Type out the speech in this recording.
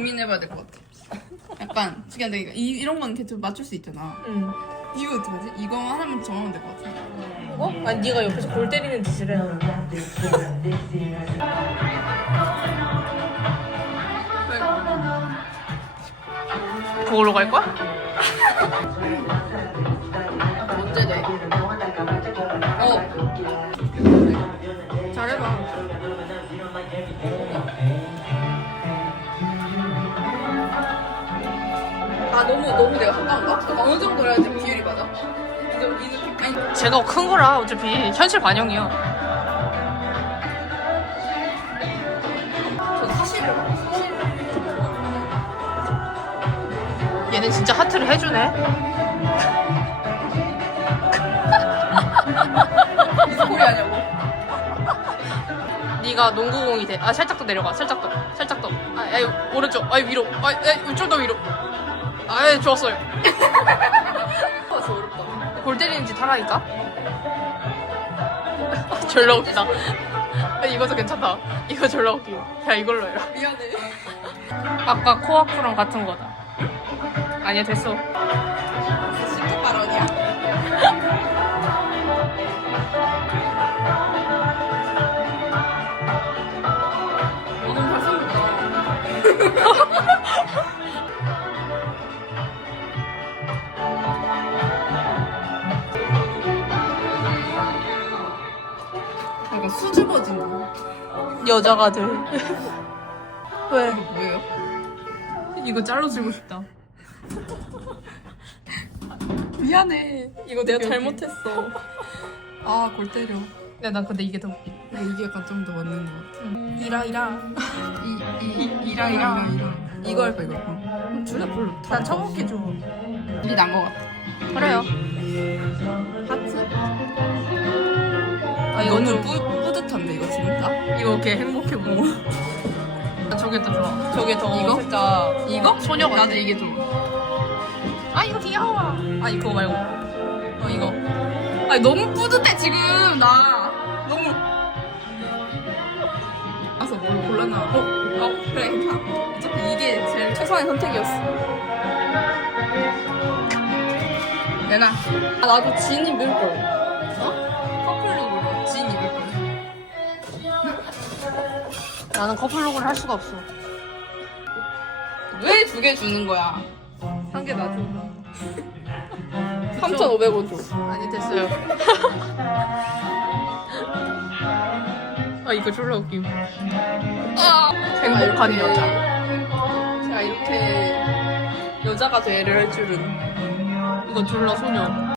고민해봐야 될 것 같아. 약간 그냥 내가 이, 이런 건 계속 맞출 수 있잖아. 응. 이거 어떡하지? 이거 하나만 정하면 될 것 같아. 어? 아니 네가 옆에서 골 때리는 짓을 해. 그걸로 갈 거야? 언제 돼? 어. 잘해봐. 너무 너무 내가 한가한가? 어느 정도 해야지 비율이 맞아? 이 정도 이 느낌? 아니 제가 큰 거라 어차피 현실 반영이야. 저 사실을 사실 얘는 진짜 하트를 해주네. 미스코리 하냐고. 네가 농구공이 돼. 아 살짝 더 내려가. 살짝 더. 살짝 더. 아, 아유 오른쪽. 아유 위로. 아, 아유 좀더 위로. 아유 좋았어요. 어렵다. 골 때리는 짓 하라니까. 졸라 웃기다. 아, 이것도 괜찮다. 이거 졸라 웃기고. 야 이걸로 해라. 미안해. 아까 코아프랑 같은 거다. 아니야 됐어. 심각 발언이야? 어, 너무 잘생겼다. 수줍어진 거. 여자가 돼. 왜? 뭐예요? 이거 잘라주고 싶다. 미안해. 이거 내가. 잘못했어. 아, 골 때려. 야, 난 근데 이게 더 웃겨. 근데 이게 약간 좀 더 맞는 것 같아. 이라 이라. 이, 이, 이라, 이라, 이라. 이거 할까, 이거 할까? 둘다 별로. 난 처먹기 줘. 이 난것 같아. 그래요. 하트? 아 이거 너무 좀 뿌, 이렇게 행복해 보여. 아, 저게 더 좋아. 저게 더 이거? 살짝 이거? 소녀 같아. 나도 이게 좋아. 아 이거 귀여워. 아 이거 말고. 어 이거. 아니, 너무 뿌듯해, 지금, 나. 너무. 그래서 뭘 골랐나? 어, 어, 그래, 괜찮아. 어차피 이게 제일 최선의 선택이었어. 내나. 아, 나도 진 입을걸. 어? 나는 커플룩을 할 수가 없어. 왜 두 개 주는 거야? 한개 놔줘. 3,500원 줘. 아니 됐어요. 아 이거 졸라 웃김. 아, 행복한 제가 여자. 이렇게- 제가 이렇게 여자가 되려 할 줄은. 이거 졸라 소녀.